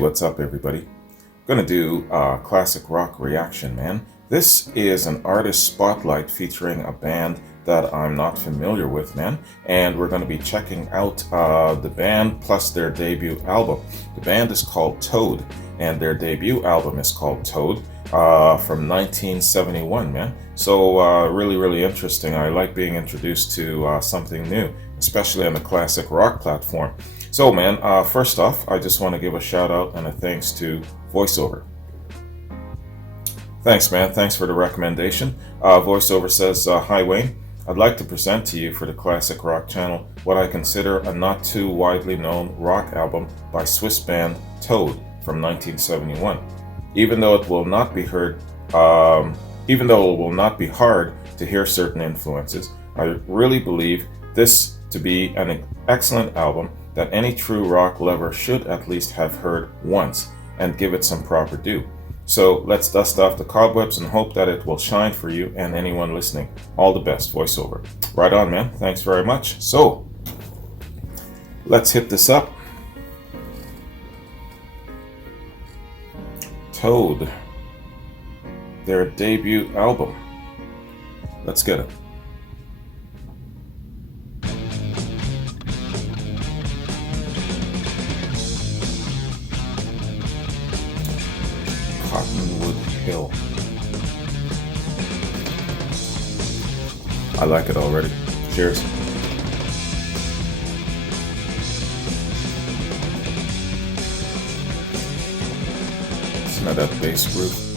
what's up, everybody? Gonna do a classic rock reaction, man. This is an artist spotlight featuring a band that I'm not familiar with, man. And we're gonna be checking out the band plus their debut album. The band is called Toad, and their debut album is called Toad from 1971, man. So really interesting. I like being introduced to something new, especially on the classic rock platform. So man, first off, I just want to give a shout out and a thanks to VoiceOver. Thanks, man. Thanks for the recommendation. VoiceOver says, hi Wayne, I'd like to present to you for the Classic Rock channel what I consider a not too widely known rock album by Swiss band Toad from 1971. Even though it will not be hard to hear certain influences, I really believe this to be an excellent album that any true rock lover should at least have heard once and give it some proper due. So let's dust off the cobwebs and hope that it will shine for you and anyone listening. All the best, VoiceOver. Right on, man. Thanks very much. So let's hit this up. Toad, their debut album. Let's get it. Cottonwood Hill. I like it already. Cheers. Smell that bass groove.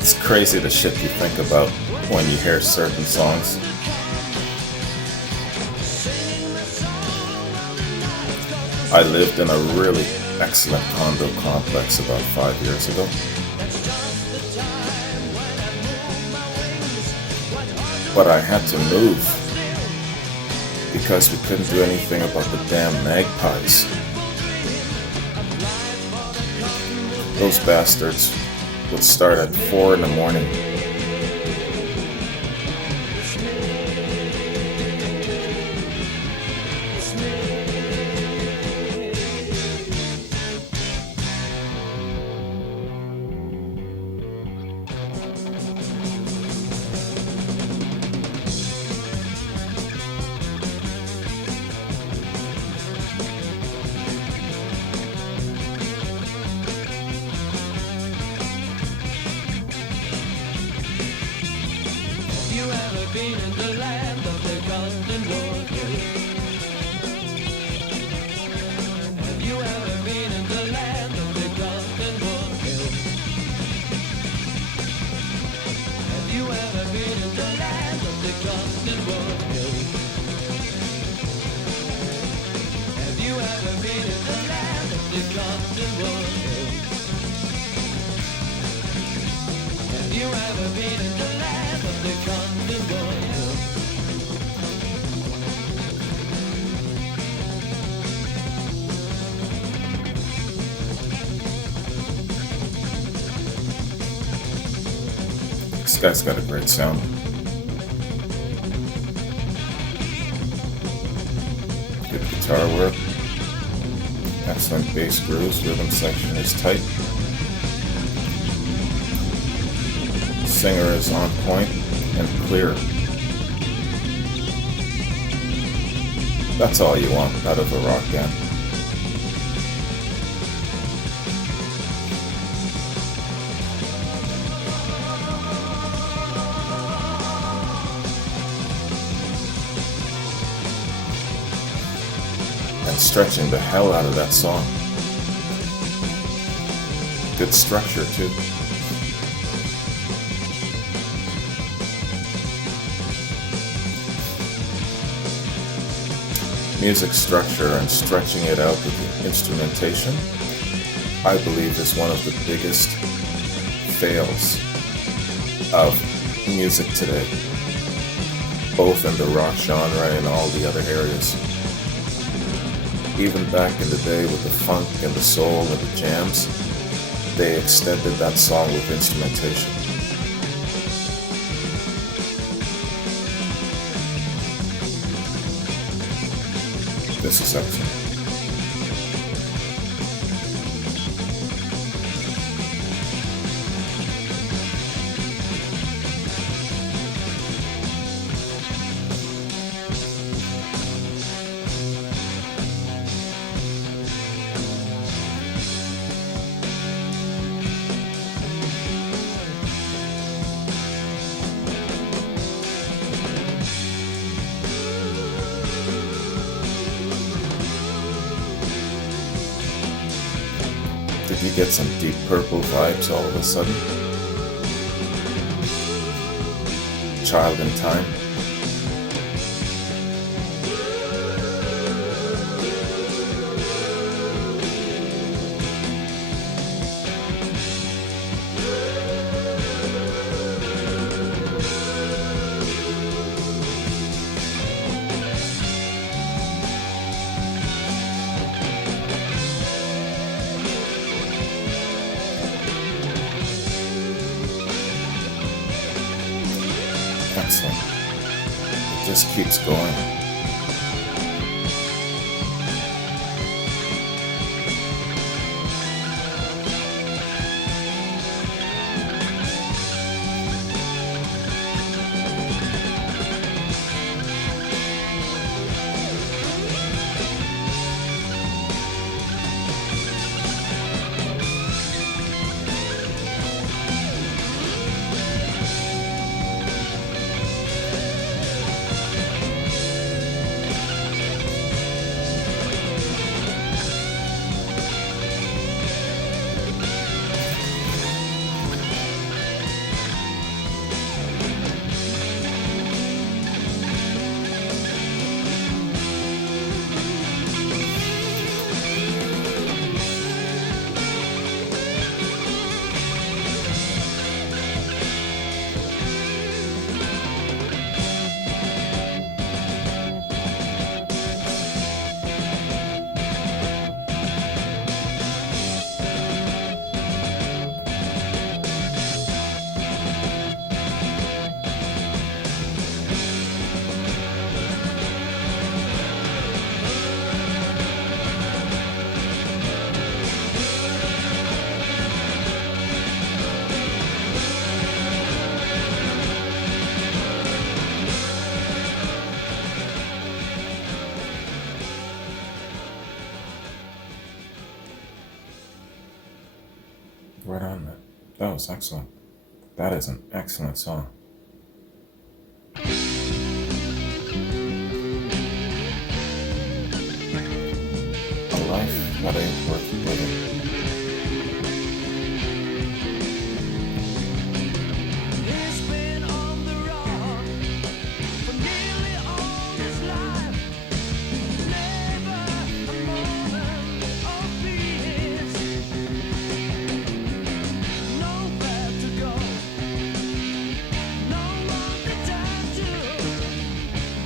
It's crazy the shit you think about when you hear certain songs. I lived in a really excellent condo complex about 5 years ago. But I had to move because we couldn't do anything about the damn magpies. Those bastards would start at 4 in the morning. you ever been in the land of the golden hill? Have you ever been in the land of the golden hill? Have you ever been in the land of the golden hill? Have you ever been in the land of the golden hill? This guy's got a great sound. Good guitar work. Excellent bass grooves. Rhythm section is tight. Singer is on point and clear. That's all you want out of a rock band. And stretching the hell out of that song. Good structure too. Music structure and stretching it out with the instrumentation, I believe, is one of the biggest fails of music today, both in the rock genre and all the other areas. Even back in the day with the funk and the soul and the jams, they extended that song with instrumentation. This is excellent. Did you get some Deep Purple vibes all of a sudden? Child in Time? Excellent. It just keeps going. Right on, man. That was excellent. That is an excellent song. A life that ain't worth living. He's been on the road for nearly all his life. Never a moment of peace. Nowhere to go, no one to turn to.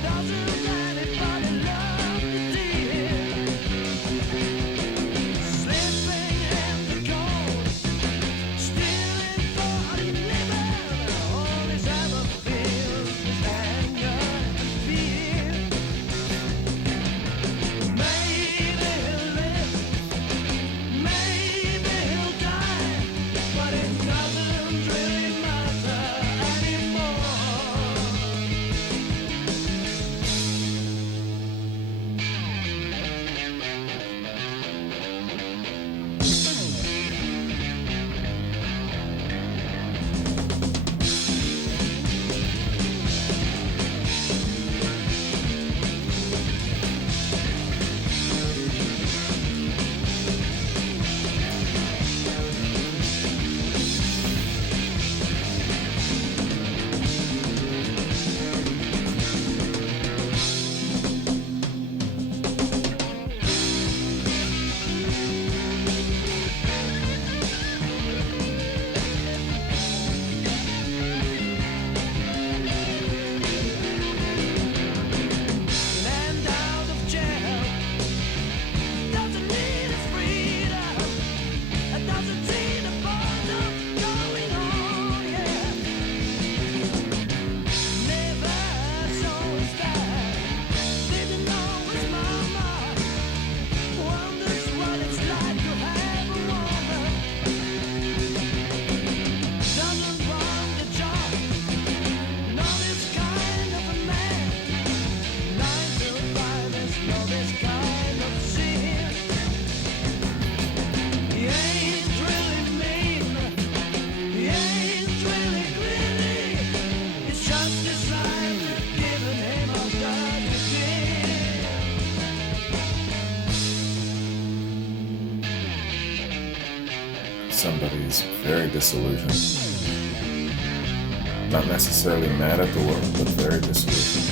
Doesn't anybody love to see him? Sleeping in the cold, stealing for a living. All he's ever feels is anger and fear. Maybe he'll live, maybe he'll die, but it doesn't really matter anymore. And out of jail, doesn't need his freedom, and doesn't see the border going on, yeah. Never saw his dad, didn't know his mama, wonders what it's like to have a woman. Doesn't want the job, not this kind of a man. 9 to 5 is not this kind of scene. He ain't really mean, he ain't really greedy. It's just his life that's given him a dirty deal. Somebody's very disillusioned. Not necessarily mad at the world, but very disillusioned.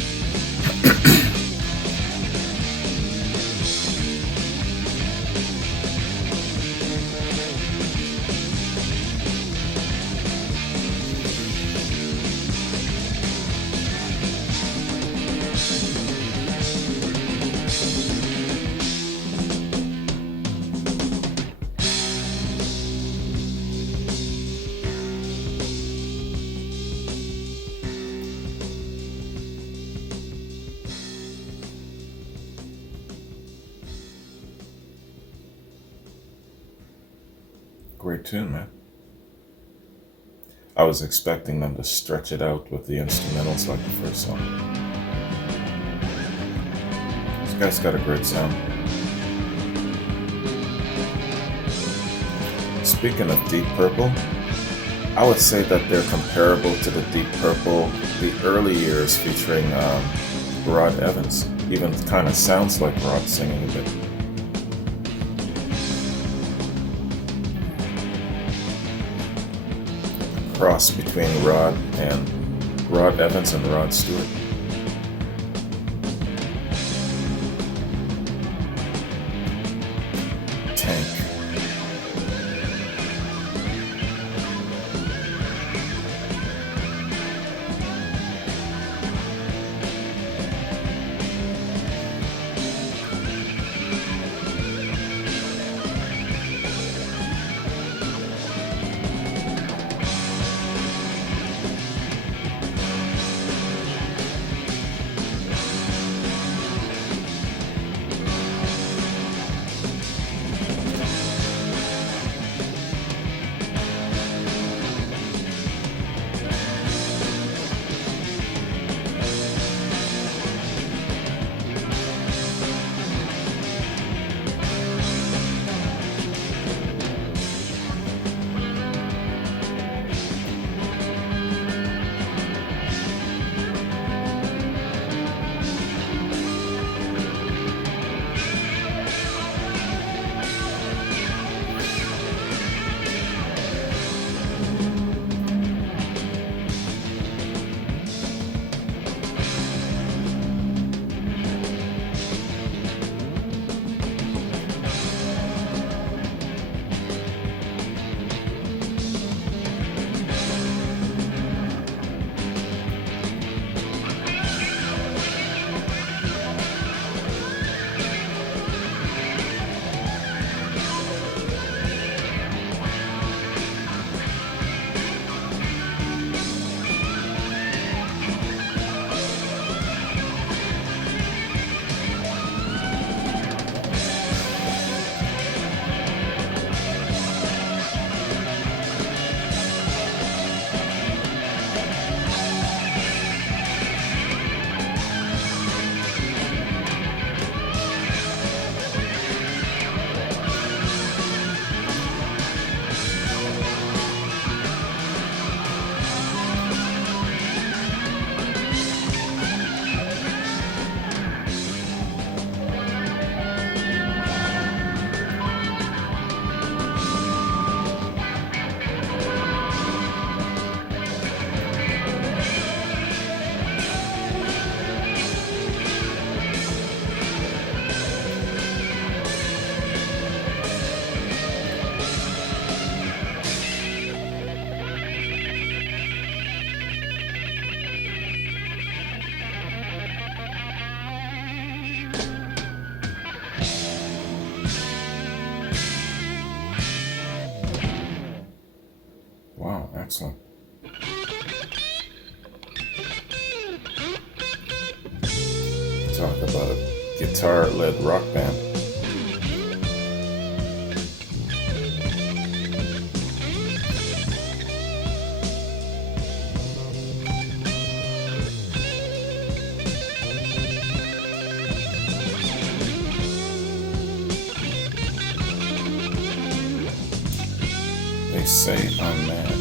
Great tune, man. I was expecting them to stretch it out with the instrumentals like the first song. This guy's got a great sound. Speaking of Deep Purple, I would say that they're comparable to the Deep Purple, the early years featuring Rod Evans. Even kind of sounds like Rod singing a bit. Cross between Rod Evans and Rod Stewart. Tank. Wow, excellent. Talk about a guitar-led rock band. They say I'm mad.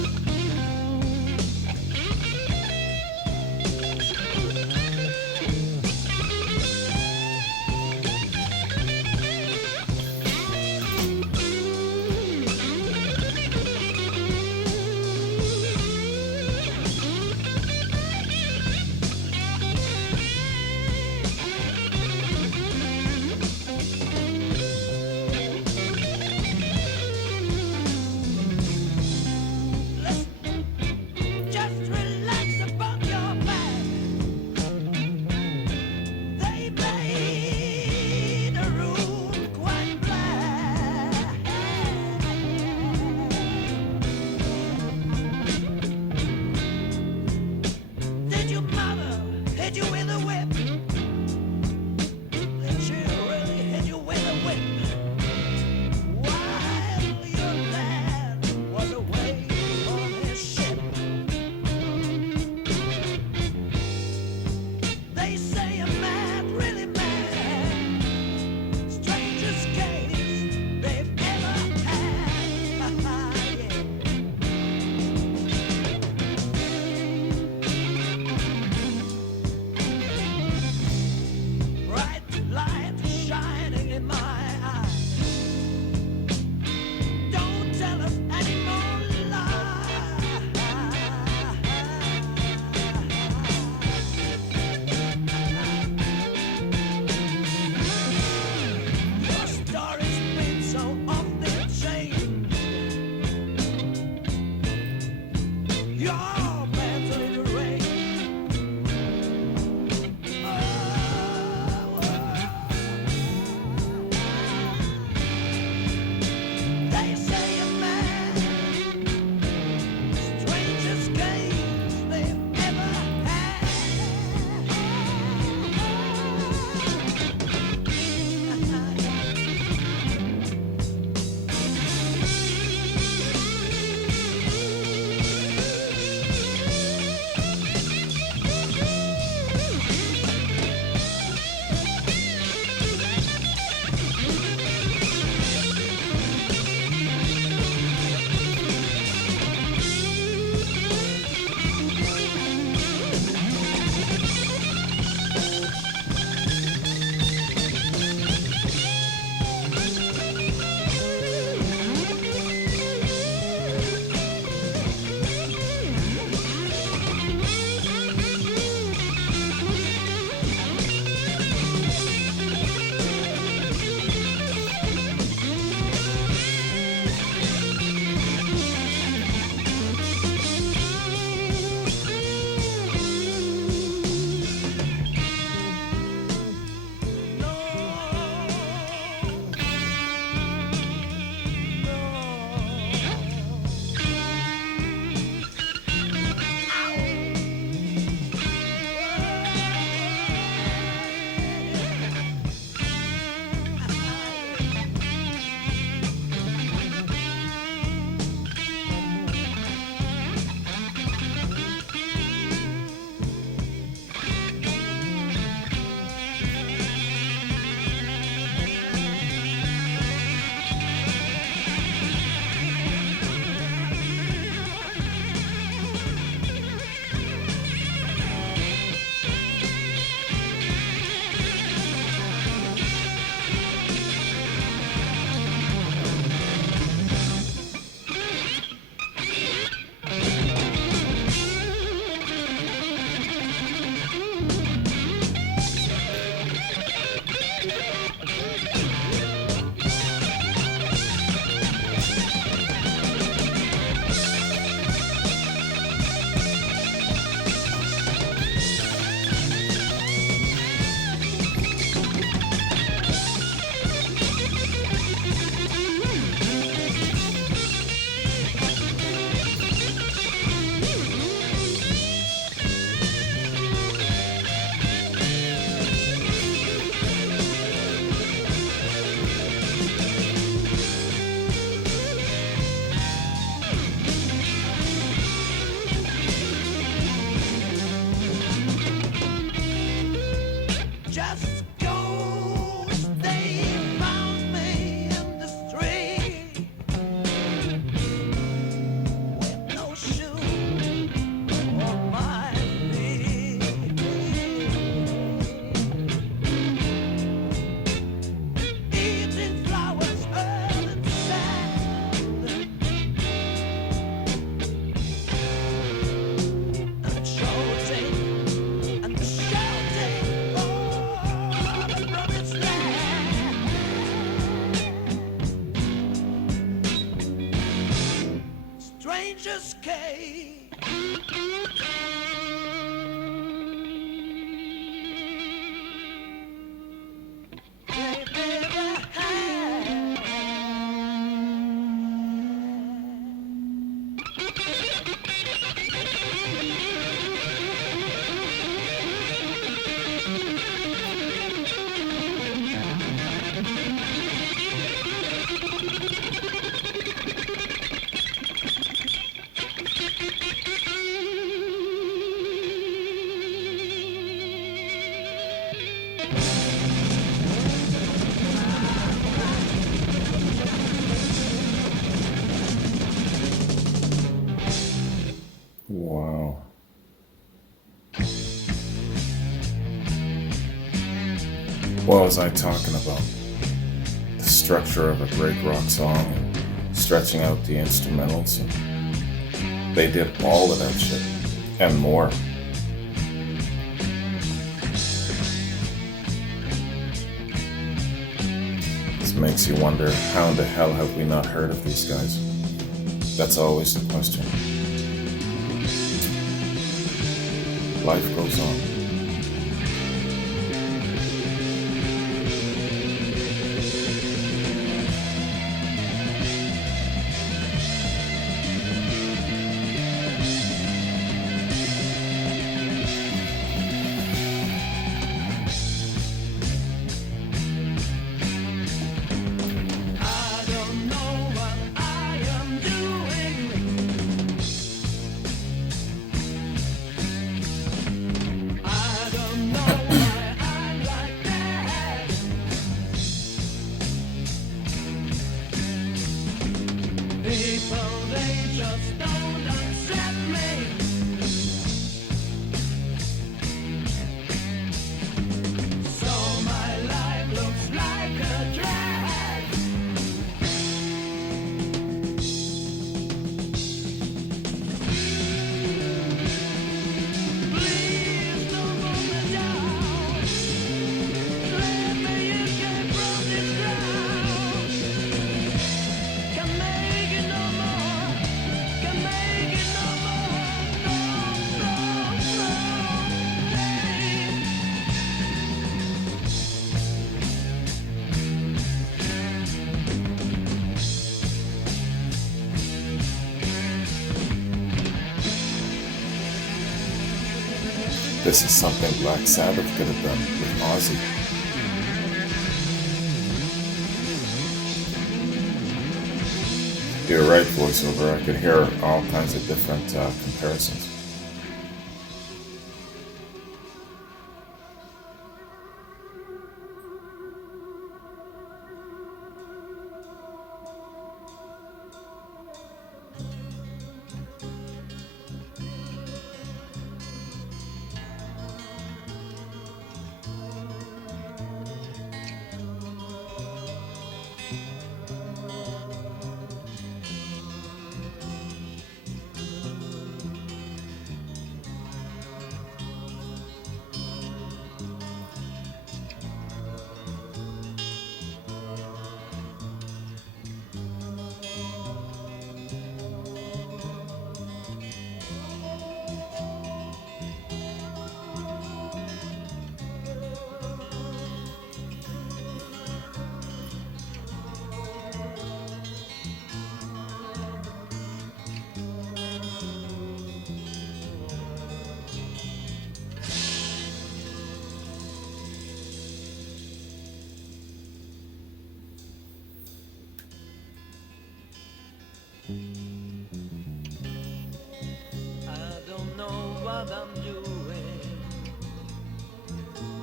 escape. They never had. Wow. What was I talking about? The structure of a great rock song and stretching out the instrumentals. And they did all of that shit and more. This makes you wonder, how in the hell have we not heard of these guys? That's always the question. Life goes on. I don't know what I am doing. I don't know why I'm like that. People, they just don't accept me. So my life looks like a drag. Please don't hold me down. Let me escape from this ground. Can't make it no more. Can't make it no more. No, no, no. Hey. This is something Black Sabbath could have done with Ozzy. You're right, voiceover. I could hear all kinds of different comparisons. I don't know what I'm doing.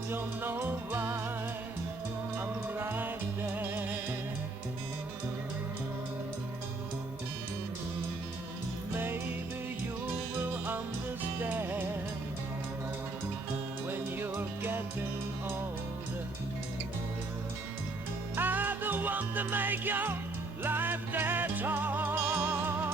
Don't know why I'm like that. Maybe you will understand when you're getting older. I don't want to make your life that hard.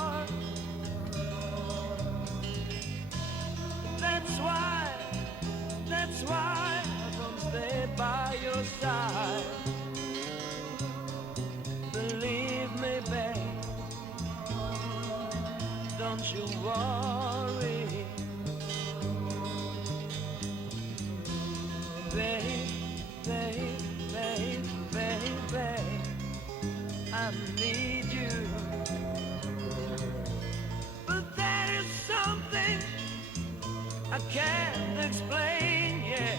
you worry, babe, babe, babe, babe, babe, I need you. But there is something I can't explain, yeah.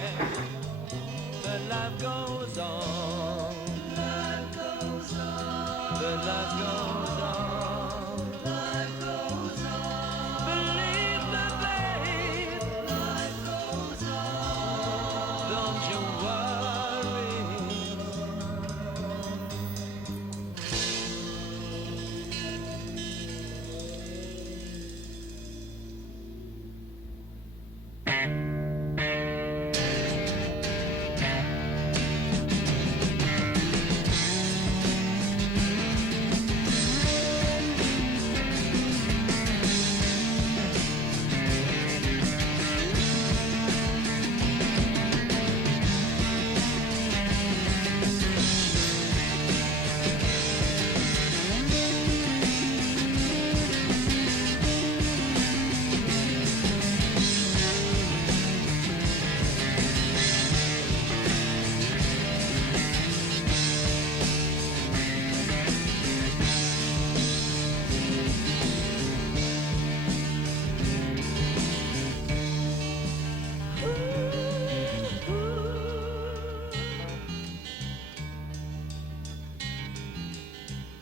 But life goes on. Life goes on. But life goes on. Life goes on. Believe me, babe. Life goes on. Don't you worry.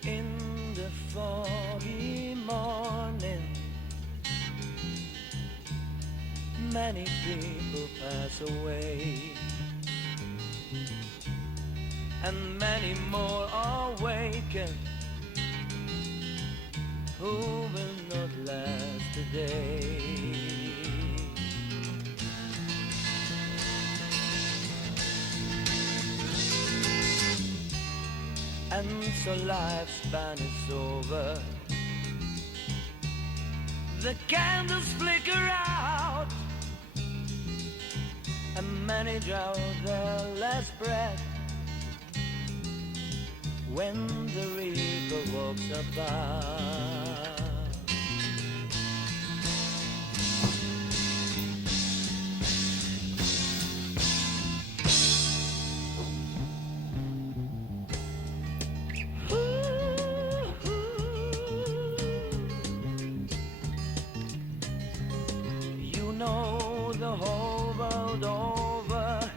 In the foggy morning, many people pass away, and many more awaken who will not last a day. And so lifespan is over, the candles flicker out, and many draw their last breath when the reaper walks about. You know the whole world over,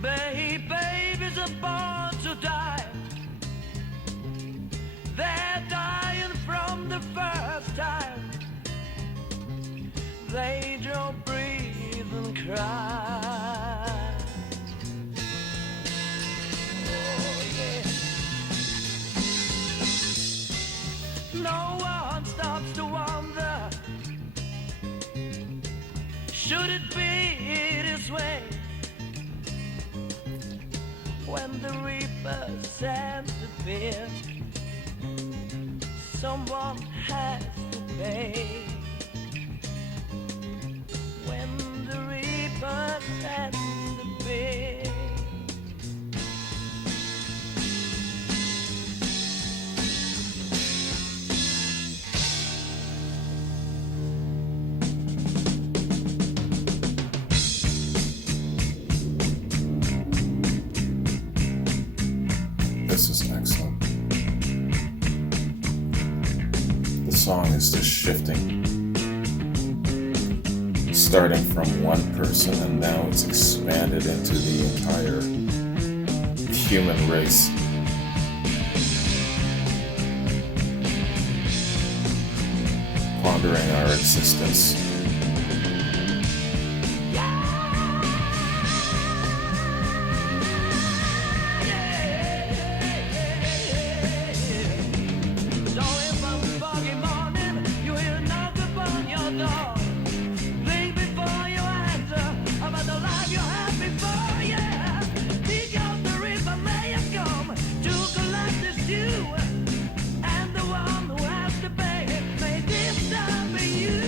babies are born to die. They're dying from the first time they don't breathe and cry. Oh, yeah. No one stops to wonder, should it be this way? When the reaper sends the fear, someone has to pay. When the reaper sends the fear. This is excellent. The song is just shifting, starting from one person, and now it's expanded into the entire human race. Pondering our existence. And the one who has to pay may disturb you.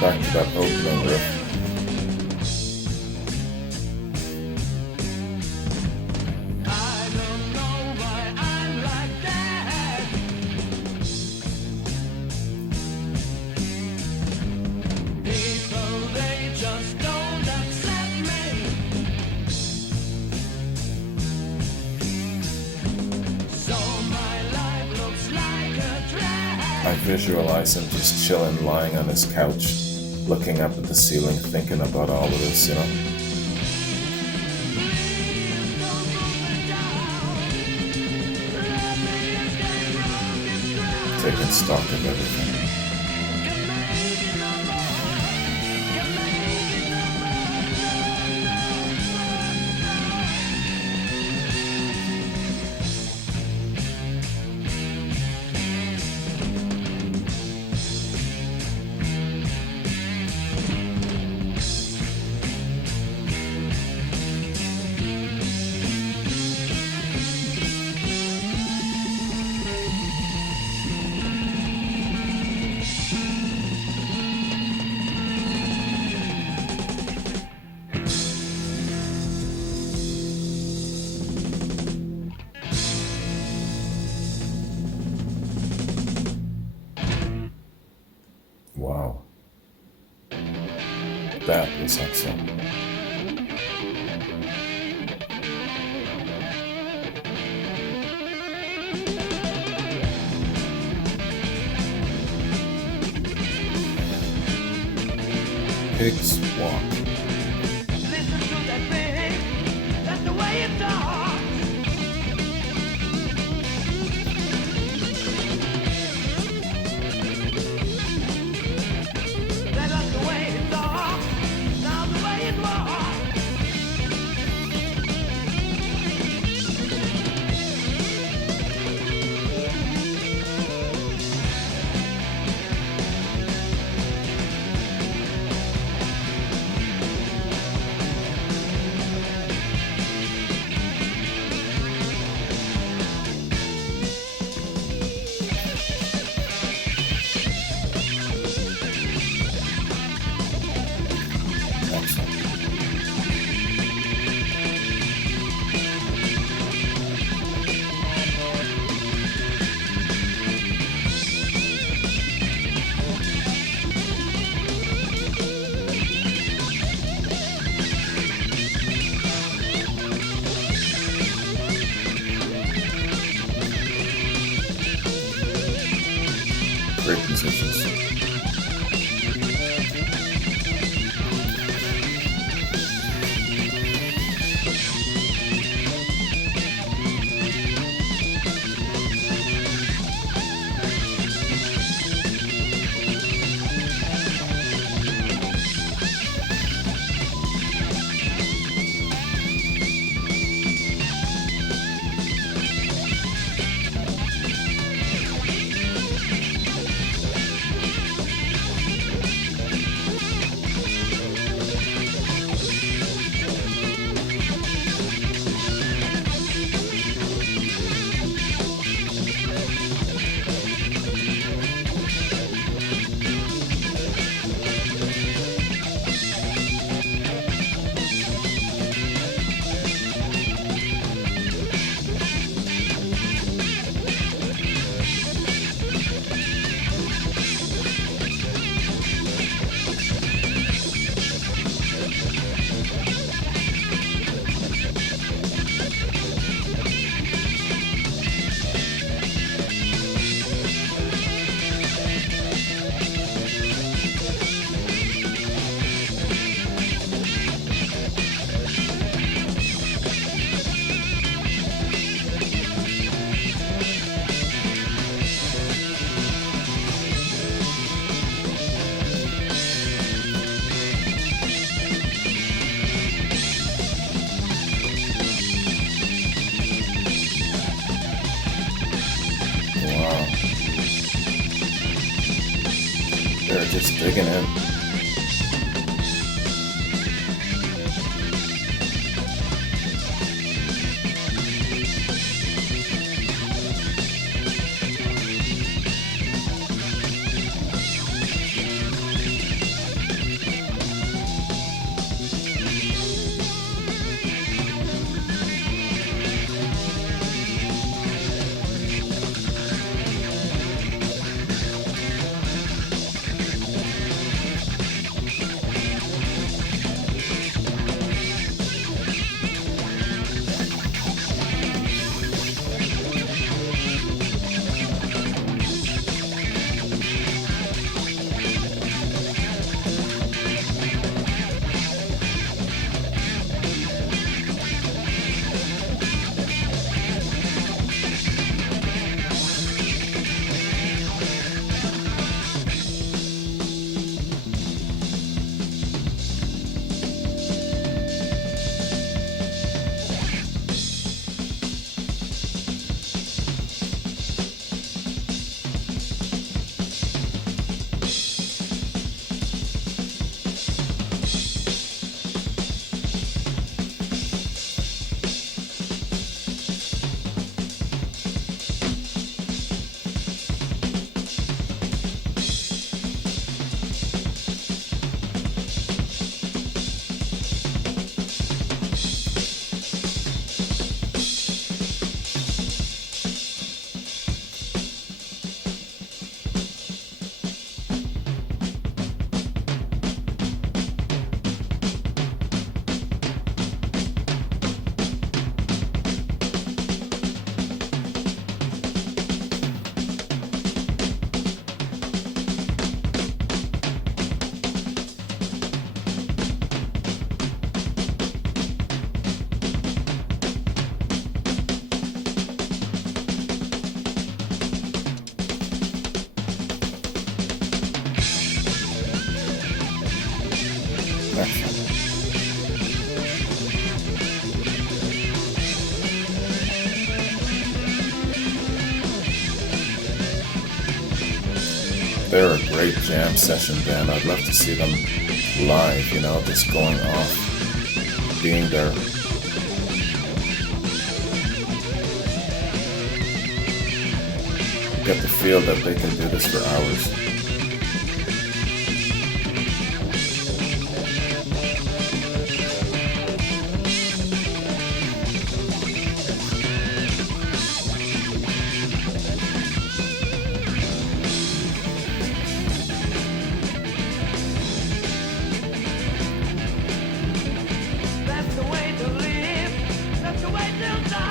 back to that opening riff. I don't know why I'm like that. People, they just don't accept me. So my life looks like a drag. I visualize him just chilling, lying on his couch, looking up at the ceiling, thinking about all of this, you know? Don't move me down. Let me escape from this ground. Taking stock of everything. Can make it no more. Can make it no Wow. That was excellent. Pigs walk. listen to that thing. That's the way it talks. That's not the way it talks. Now the way it walks. Excellent. Great musicians. Wow. They're just digging in. Excellent. They're a great jam session band. I'd love to see them live, just going off, being there. Get the feel that they can do this for hours. That's the way to live. That's the way to die.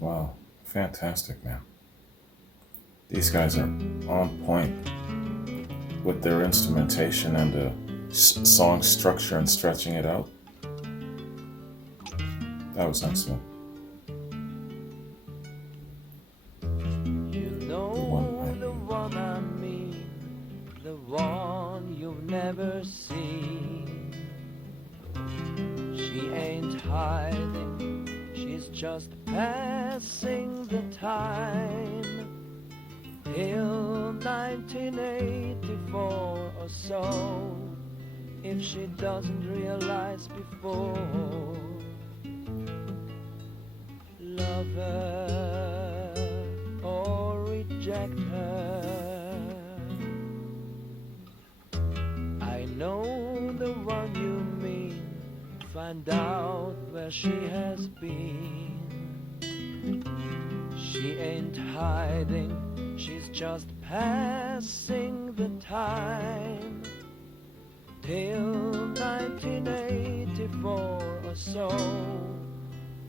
Wow, fantastic, man. These guys are on point with their instrumentation and the song structure and stretching it out. That was excellent. You know the one I mean, the one you've never seen. She ain't hiding, she's just passing the time. Till 1984 or so, if she doesn't realize before. Love her or reject her. I know the one you mean. Find out where she has been. She ain't hiding, she's just passing the time. Till 1984 or so,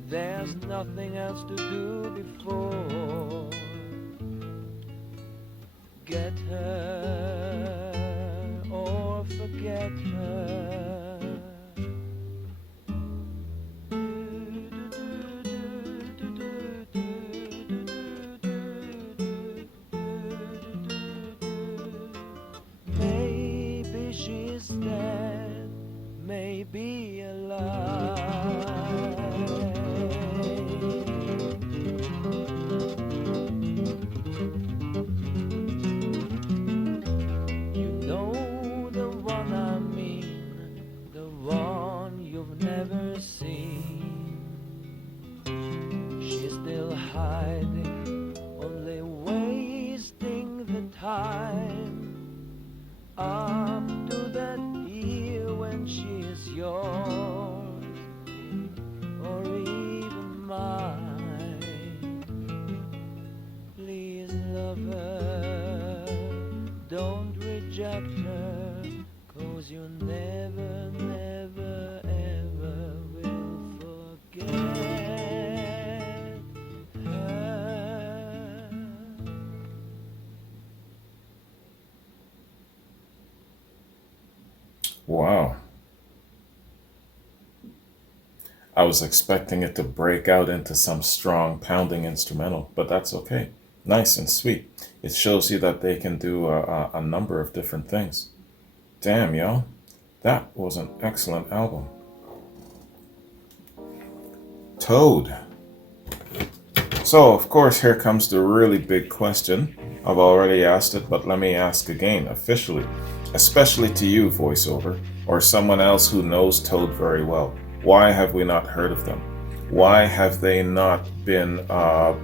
there's nothing else to do before. Get her or forget her. Maybe she's dead, maybe alive. You know the one I mean, the one you've never seen. She's still hiding, only wasting the time. Up to that year when she is yours, or even mine. Please love her, don't reject her, 'cause you never, never, ever will forget her. Wow. I was expecting it to break out into some strong pounding instrumental, but that's okay. Nice and sweet. It shows you that they can do a number of different things. Damn, yo. That was an excellent album. Toad. So, of course, here comes the really big question. I've already asked it, but let me ask again, officially, especially to you, voiceover, or someone else who knows Toad very well. Why have we not heard of them? Why have they not been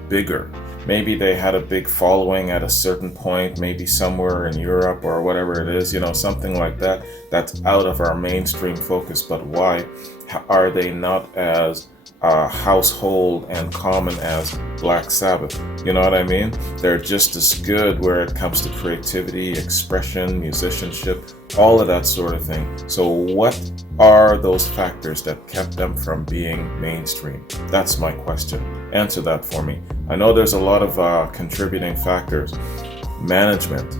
bigger? Maybe they had a big following at a certain point, maybe somewhere in Europe or whatever it is, something like that, that's out of our mainstream focus. But why are they not as household and common as Black Sabbath? You know what I mean? They're just as good where it comes to creativity, expression, musicianship, all of that sort of thing. So what are those factors that kept them from being mainstream? That's my question. Answer that for me. I know there's a lot of contributing factors. Management.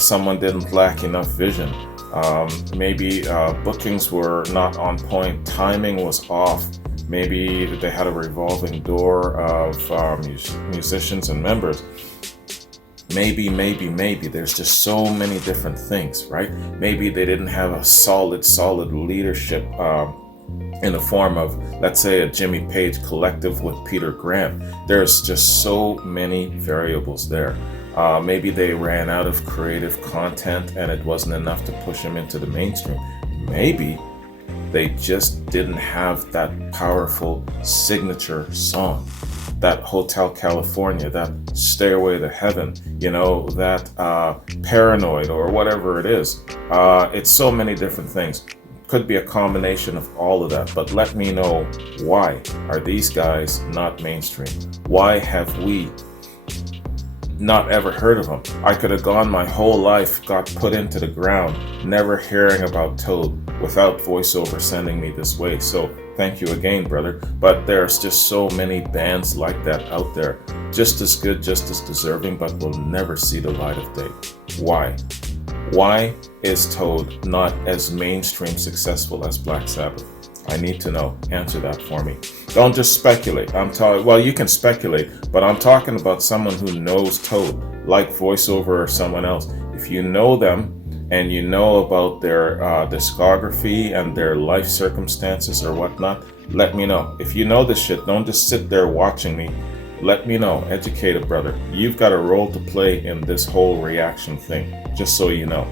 Someone didn't lack enough vision. Maybe bookings were not on point. Timing was off. Maybe they had a revolving door of musicians and members. Maybe. There's just so many different things, right? Maybe they didn't have a solid leadership in the form of, let's say, a Jimmy Page collective with Peter Grant. There's just so many variables there. Maybe they ran out of creative content and it wasn't enough to push them into the mainstream. Maybe they just didn't have that powerful signature song, that Hotel California, that Stairway to Heaven, that Paranoid or whatever it is. It's so many different things. Could be a combination of all of that, but let me know, why are these guys not mainstream? Why have we not ever heard of them? I could have gone my whole life, got put into the ground, never hearing about Toad without voiceover sending me this way. So thank you again, brother. But there's just so many bands like that out there, just as good, just as deserving, but will never see the light of day. Why? Why is Toad not as mainstream successful as Black Sabbath? I need to know. Answer that for me. Don't just speculate. Well, you can speculate, but I'm talking about someone who knows Toad, like voiceover or someone else. If you know them and you know about their discography and their life circumstances or whatnot, let me know. If you know this shit, don't just sit there watching me. Let me know. Educate a brother. You've got a role to play in this whole reaction thing, just so you know.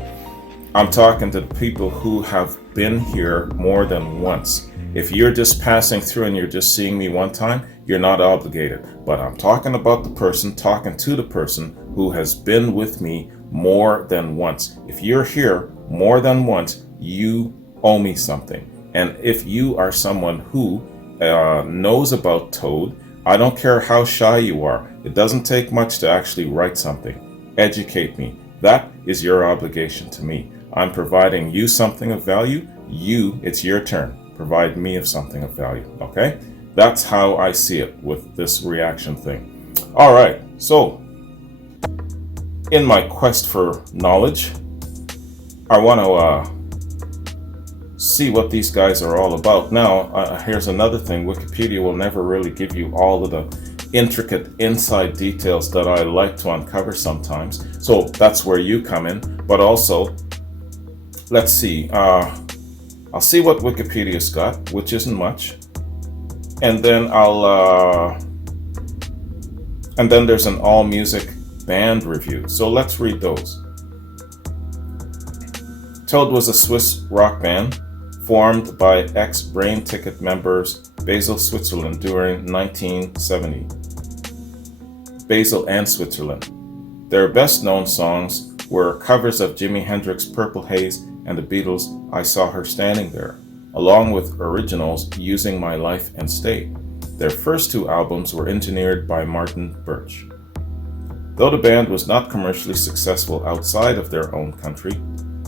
I'm talking to the people who have been here more than once. If you're just passing through and you're just seeing me one time, you're not obligated. But I'm talking about talking to the person who has been with me more than once. If you're here more than once, you owe me something. And if you are someone who knows about Toad, I don't care how shy you are. It doesn't take much to actually write something. Educate me. That is your obligation to me. I'm providing you something of value. It's your turn. Provide me of something of value. Okay? That's how I see it with this reaction thing. All right. So, in my quest for knowledge, I want to see what these guys are all about. Now, here's another thing. Wikipedia will never really give you all of the intricate inside details that I like to uncover sometimes. So that's where you come in. But also, let's see. I'll see what Wikipedia's got, which isn't much. And then and then there's an all music band review. So let's read those. Toad was a Swiss rock band formed by ex-Brain Ticket members Basel, Switzerland during 1970. Basel and Switzerland. Their best known songs were covers of Jimi Hendrix' Purple Haze and the Beatles' I Saw Her Standing There, along with originals Using My Life and Stay. Their first two albums were engineered by Martin Birch. Though the band was not commercially successful outside of their own country,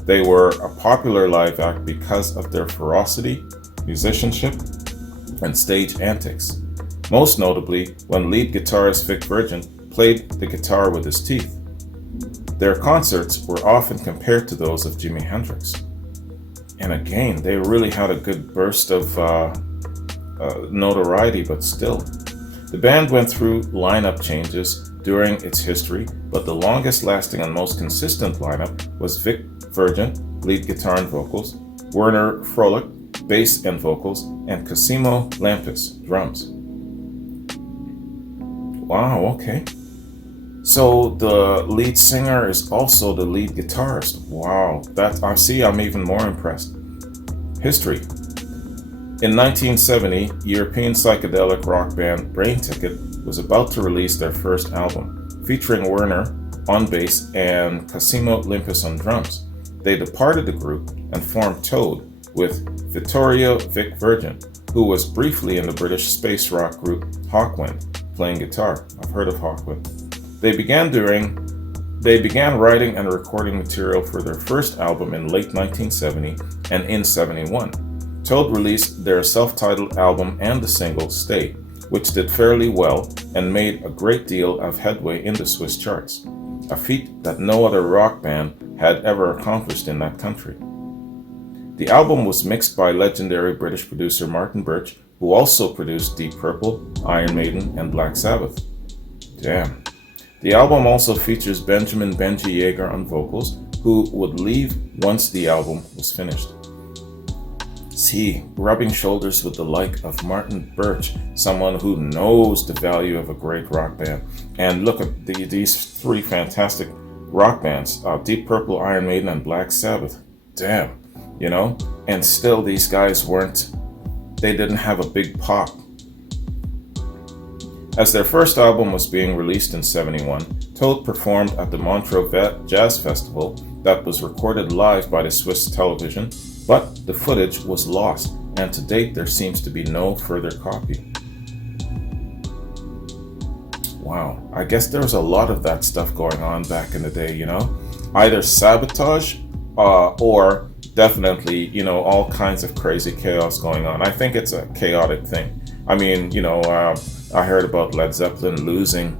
they were a popular live act because of their ferocity, musicianship, and stage antics. Most notably, when lead guitarist Vic Virgin played the guitar with his teeth. Their concerts were often compared to those of Jimi Hendrix. And again, they really had a good burst of notoriety, but still. The band went through lineup changes during its history, but the longest lasting and most consistent lineup was Vic Virgin, lead guitar and vocals, Werner Froelich, bass and vocals, and Cosimo Lampis, drums. Wow, okay. So the lead singer is also the lead guitarist. Wow, I'm even more impressed. History. In 1970, European psychedelic rock band Brainticket was about to release their first album, featuring Werner on bass and Cosimo Limpus on drums. They departed the group and formed Toad with Vittorio Vic Virgin, who was briefly in the British space rock group Hawkwind, playing guitar. I've heard of Hawkwind. They began writing and recording material for their first album in late 1970 and in 71. Toad released their self-titled album and the single Stay, which did fairly well and made a great deal of headway in the Swiss charts, a feat that no other rock band had ever accomplished in that country. The album was mixed by legendary British producer Martin Birch, who also produced Deep Purple, Iron Maiden, and Black Sabbath. Damn. The album also features Benjamin Benji Yeager on vocals, who would leave once the album was finished. See, rubbing shoulders with the like of Martin Birch, someone who knows the value of a great rock band. And look at these three fantastic rock bands, Deep Purple, Iron Maiden, and Black Sabbath. Damn, and still these guys they didn't have a big pop. As their first album was being released in 71, Toad performed at the Montreux Jazz Festival that was recorded live by the Swiss television, but the footage was lost, and to date there seems to be no further copy. Wow, I guess there was a lot of that stuff going on back in the day, either sabotage or definitely, all kinds of crazy chaos going on. I think it's a chaotic thing. I mean, I heard about Led Zeppelin losing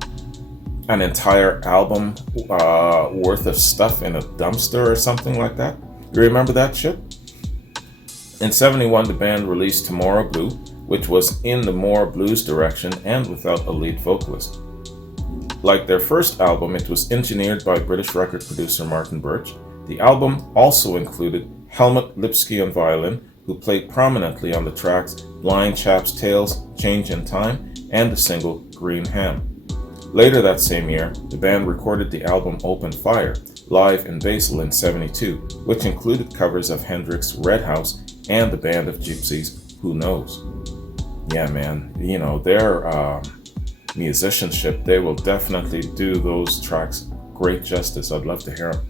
an entire album worth of stuff in a dumpster or something like that. You remember that shit? In 71, the band released Tomorrow Blue, which was in the more blues direction and without a lead vocalist. Like their first album, it was engineered by British record producer Martin Birch. The album also included Helmut Lipsky on violin, who played prominently on the tracks Blind Chap's Tales, Change in Time, and the single Green Ham. Later that same year, the band recorded the album Open Fire, live in Basel in 72, which included covers of Hendrix' Red House and the Band of Gypsies' Who Knows. Yeah, man, their musicianship, they will definitely do those tracks great justice. I'd love to hear them.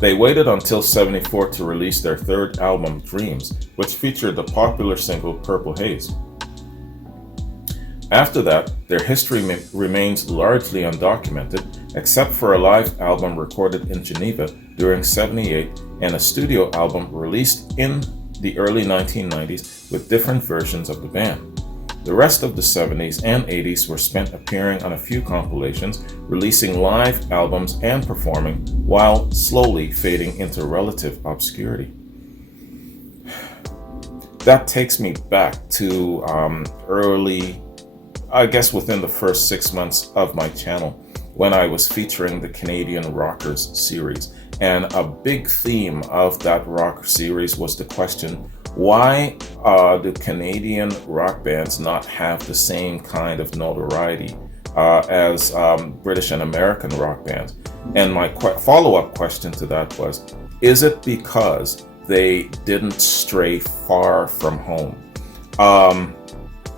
They waited until 74 to release their third album, Dreams, which featured the popular single Purple Haze. After that, their history remains largely undocumented, except for a live album recorded in Geneva during 78 and a studio album released in the early 1990s with different versions of the band. The rest of the 70s and 80s were spent appearing on a few compilations, releasing live albums and performing, while slowly fading into relative obscurity. That takes me back to early, I guess within the first 6 months of my channel, when I was featuring the Canadian Rockers series. And a big theme of that rock series was the question, why do Canadian rock bands not have the same kind of notoriety as British and American rock bands? And my follow-up question to that was, is it because they didn't stray far from home?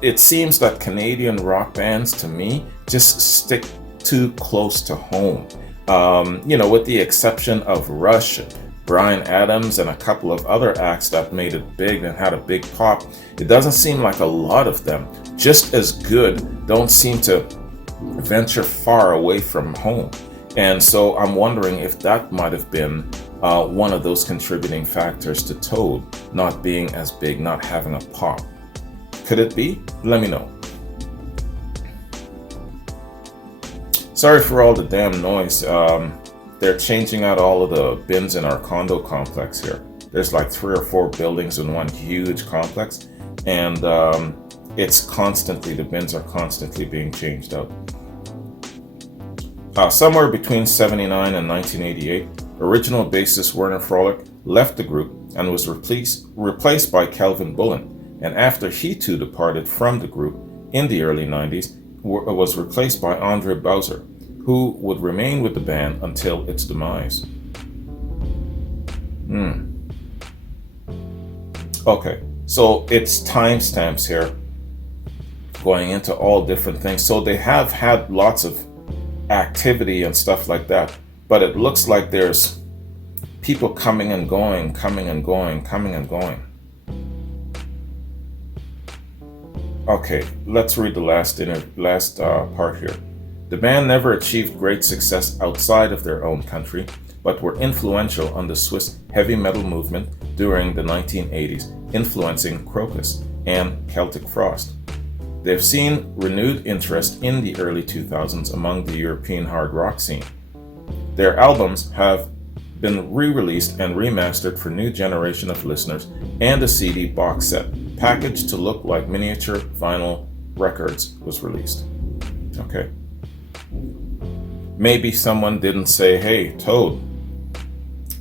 It seems that Canadian rock bands, to me, just stick too close to home. With the exception of Rush, Bryan Adams, and a couple of other acts that made it big and had a big pop, it doesn't seem like a lot of them, just as good, don't seem to venture far away from home. And so I'm wondering if that might have been one of those contributing factors to Toad not being as big, not having a pop. Could it be? Let me know. Sorry for all the damn noise. They're changing out all of the bins in our condo complex here. There's like 3 or 4 buildings in one huge complex, and the bins are constantly being changed out. Somewhere between 79 and 1988, original bassist Werner Froelich left the group and was replaced by Kelvin Bullen, and after he too departed from the group in the early 90s, was replaced by Andre Bowser. who would remain with the band until its demise. Okay, so it's timestamps here going into all different things. So they have had lots of activity and stuff like that, but it looks like there's people coming and going, coming and going, coming and going. Okay, let's read the last part here. The band never achieved great success outside of their own country, but were influential on the Swiss heavy metal movement during the 1980s, influencing Crocus and Celtic Frost. They've seen renewed interest in the early 2000s among the European hard rock scene. Their albums have been re-released and remastered for new generation of listeners, and a CD box set packaged to look like miniature vinyl records was released. Okay. Maybe someone didn't say, "Hey, Toad,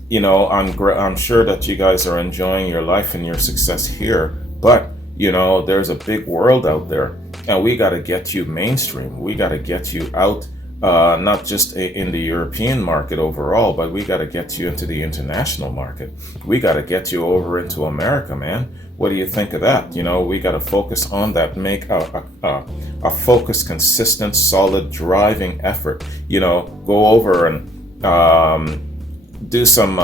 you know, I'm sure that you guys are enjoying your life and your success here, but you know, there's a big world out there, and we got to get you mainstream. We got to get you out, not just in the European market overall, but we got to get you into the international market. We got to get you over into America, man. What do you think of that? You know, we got to focus on that, make a focused, consistent, solid, driving effort. You know, go over and do some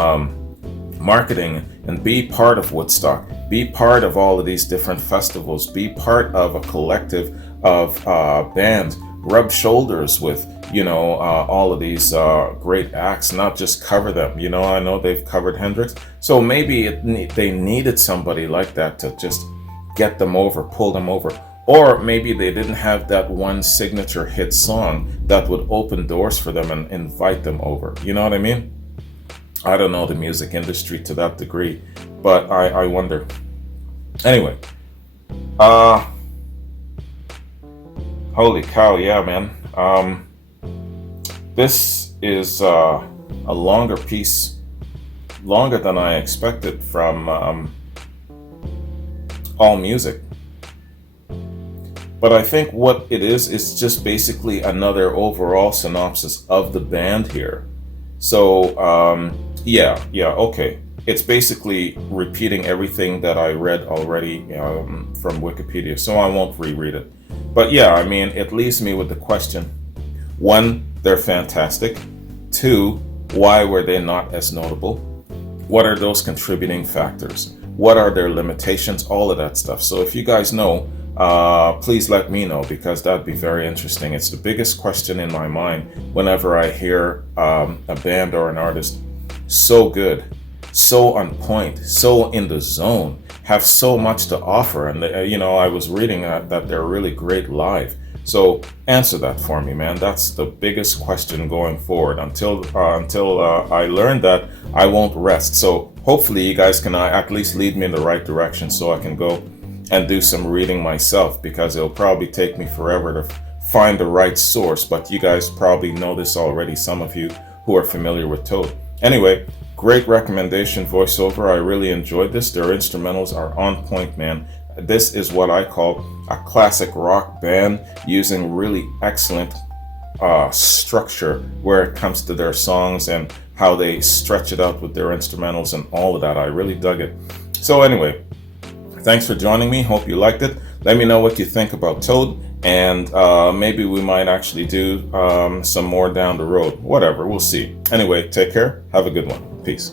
marketing and be part of Woodstock. Be part of all of these different festivals. Be part of a collective of bands. Rub shoulders with, you know, all of these great acts, not just cover them. You know, I know they've covered Hendrix, so maybe they needed somebody like that to just get them over, pull them over. Or maybe they didn't have that one signature hit song that would open doors for them and invite them over. You know what I mean? I don't know the music industry to that degree, but I wonder. Anyway, holy cow, yeah, man. This is a longer piece, longer than I expected from All Music. But I think what it is just basically another overall synopsis of the band here. So, yeah, okay. It's basically repeating everything that I read already from Wikipedia, so I won't reread it. But yeah, I mean, it leaves me with the question. 1, they're fantastic. 2, why were they not as notable? What are those contributing factors? What are their limitations? All of that stuff. So if you guys know, please let me know, because that'd be very interesting. It's the biggest question in my mind whenever I hear a band or an artist so good, so on point, so in the zone, have so much to offer. And, you know, I was reading that they're really great live. So answer that for me, man. That's the biggest question going forward. Until I learn that, I won't rest. So hopefully you guys can at least lead me in the right direction so I can go and do some reading myself, because it'll probably take me forever to find the right source. But you guys probably know this already, some of you who are familiar with Toad. Anyway, great recommendation, Voiceover. I really enjoyed this. Their instrumentals are on point, man. This is what I call a classic rock band using really excellent structure where it comes to their songs and how they stretch it out with their instrumentals and all of that. I really dug it. So anyway, thanks for joining me. Hope you liked it. Let me know what you think about Toad, and maybe we might actually do some more down the road. Whatever, we'll see. Anyway, take care. Have a good one. Peace.